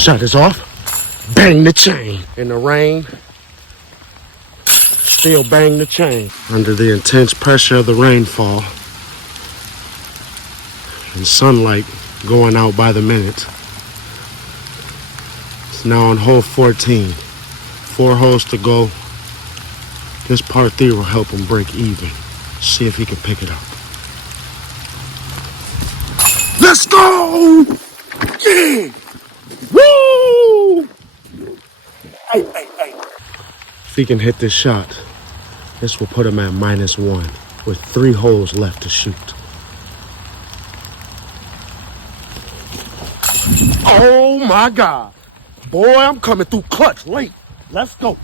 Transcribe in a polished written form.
Shot is off. Bang the chain. In the rain, still bang the chain. Under the intense pressure of the rainfall and sunlight going out by the minute. It's now on hole 14. 4 holes to go. This par 3 will help him break even. See if he can pick it up. Let's go! Yeah! Woo! Hey. If he can hit this shot, this will put him at -1 with 3 holes left to shoot. Oh my God. Boy, I'm coming through clutch late. Let's go.